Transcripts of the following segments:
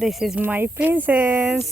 This is my princess.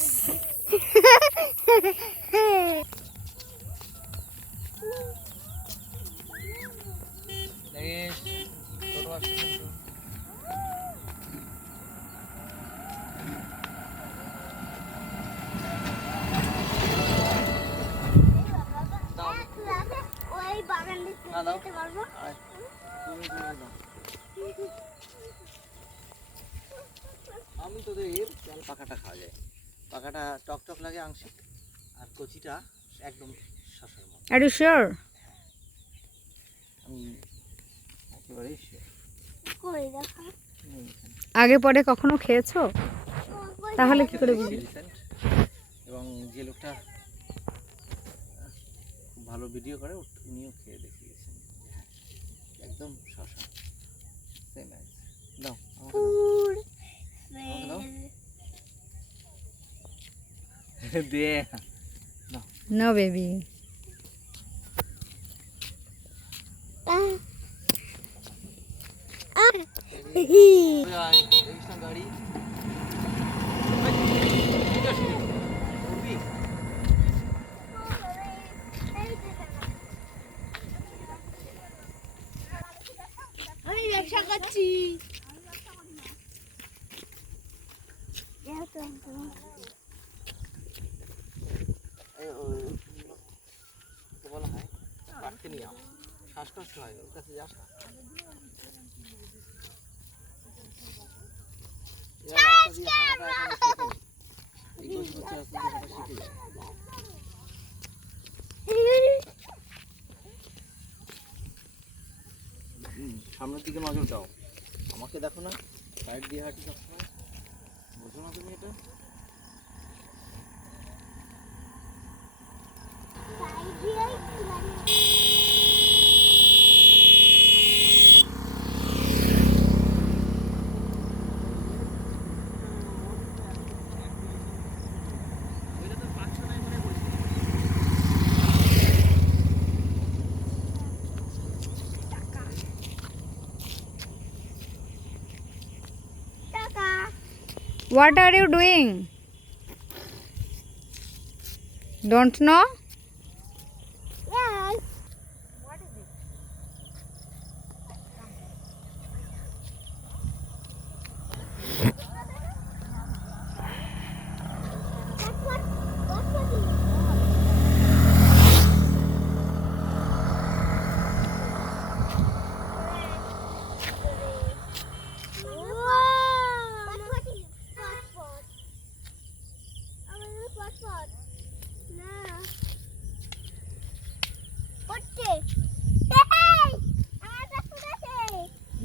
আমি তোদের চাল পাকাটা খাওয়া যায়, পাকাটা টক টক লাগে আংশিক, আর কচিটা একদম শশার মতো। Are you sure? আমি একেবারেই আগে পরে কখনো খেয়েছো? তাহলে কি করে বুঝলি? এবং যে লোকটা খুব ভালো ভিডিও করে উনিও খেয়ে দেখিয়েছেন, হ্যাঁ একদম শশা সেম অ্যাজ। দাও দাও দে। No baby. গাড়ি আমি ব্যবসা করছি। বলা হয় পাটকে নিয়ে আম, শ্বাসকষ্ট হয়, ওর কাছে যাস না। সামনের দিকে নজর দাও, আমাকে দেখো না, সাইড দিয়ে হাঁটি সবসময়, বোঝো না তুমি এটা? What are you doing? Don't know? Yes.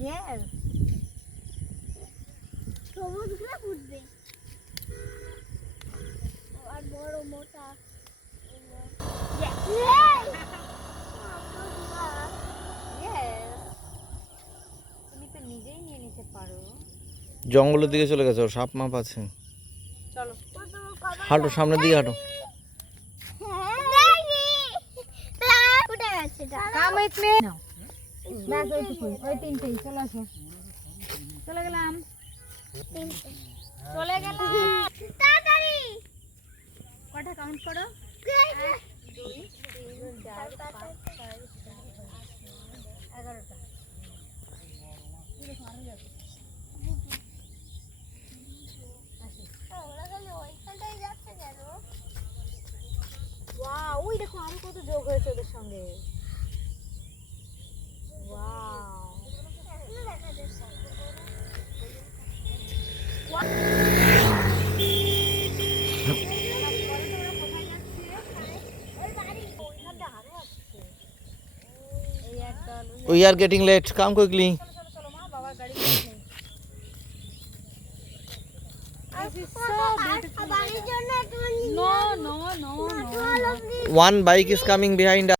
Yes. সবুজগুলো ফুটবে আর বড় মোটা। তুমি তো নিজেই নিয়ে নিতে পারো। জঙ্গলের দিকে চলে গেছে, সাপ মাপ আছে। চলো হাঁটো, সামনের দিকে হাঁটো। Come with me. No. ব্যাস ওইটুকুই, ওই তিনটেই। চলে আসো। চলে গেলাম। চলে গেলাম। তাড়াতাড়ি কটা কাউন্ট করো? 1 2 3 4 5 6 11টা। ওয়াও, ওই দেখো আরো কত যোগ হয়েছে ওদের সঙ্গে। Wow. We are getting late. Come quickly. চলো মা, বাবার গাড়ি নেই। This is so beautiful. বাড়ির জন্য No, no, no, no. One bike is coming behind us.